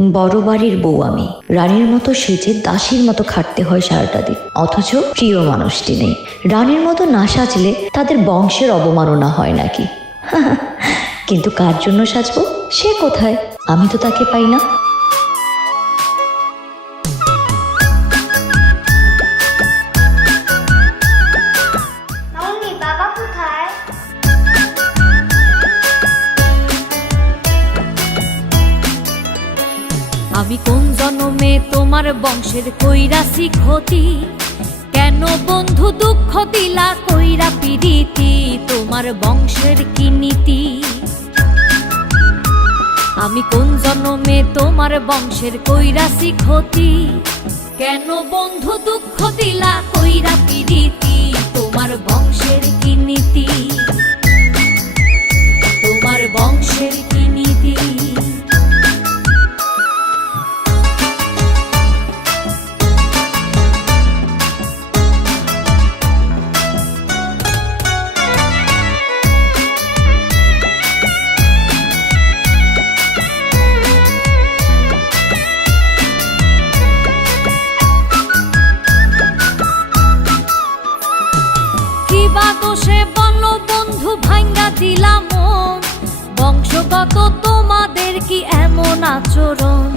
বড় বাড়ির বউ আমি। রানীর মতো সেজে দাসীর মতো খাটতে হয় সারাটা দিন। অথচ প্রিয় মানুষটি নেই। রানীর মতো না সাজলে তাদের বংশের অবমাননা হয় নাকি? কিন্তু কার জন্য সাজবো? সে কোথায়? আমি তো তাকে পাই না। আমি কোন জন্মে তোমার বংশের কইরাছি ক্ষতি? কেন বন্ধু দুঃখ দিলা কইরা পিরিতি তোমার বংশের কি নীতি? আমি কোন জন্মে তোমার বংশের কইরাছি ক্ষতি? কেন বন্ধু দুঃখ দিলা কইরা পিরিতি তোমার বংশের কি নীতি? দোষে বল বন্ধু ভাঙ্গা দিলাম বংশগত তোমাদের কি এমন আচরণ?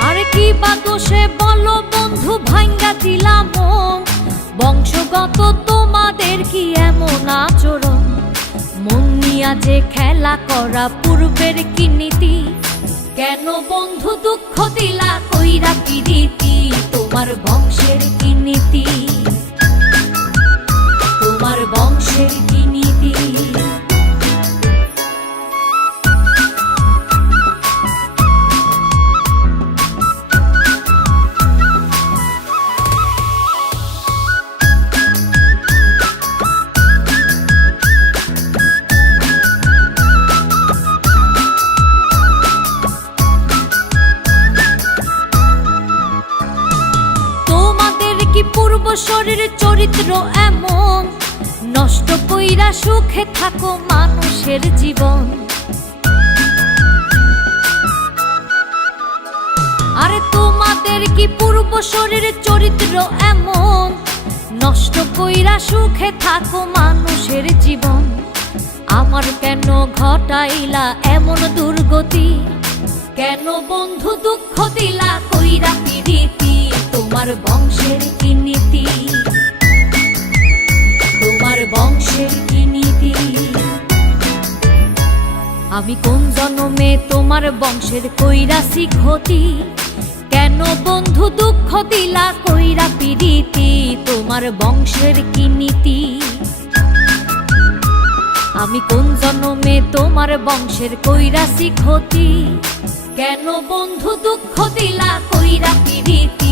আরে কিবা দোষে বল বন্ধু ভাঙ্গা দিলাম বংশগত তোমাদের কি এমন আচরণ? মন নিয়া যে খেলা করা পূর্বের কি নীতি? কেন বন্ধু দুঃখ দিলা কইরা পিরিতি তোমার বংশের তোমাদের কি পূর্ব শরীর চরিত্র এমন। নষ্ট কইরা সুখে থাকো মানুষের জীবন। আরে তোমাদের কি পূর্ব শরীর চরিত্র এমন? নষ্ট কইরা সুখে থাকো মানুষের জীবন। আমার কেন ঘটাইলা এমন দুর্গতি? কেন বন্ধু দুঃখ দিলা আমি কোন জন্মে তোমার বংশের কইরাছি ক্ষতি কেন বন্ধু দুঃখ দিলা কইরা পিরিতি তোমার বংশের কি নীতি? আমি কোন জন্মে তোমার বংশের কইরাছি ক্ষতি কেন বন্ধু দুঃখ দিলা কইরা পিরিতি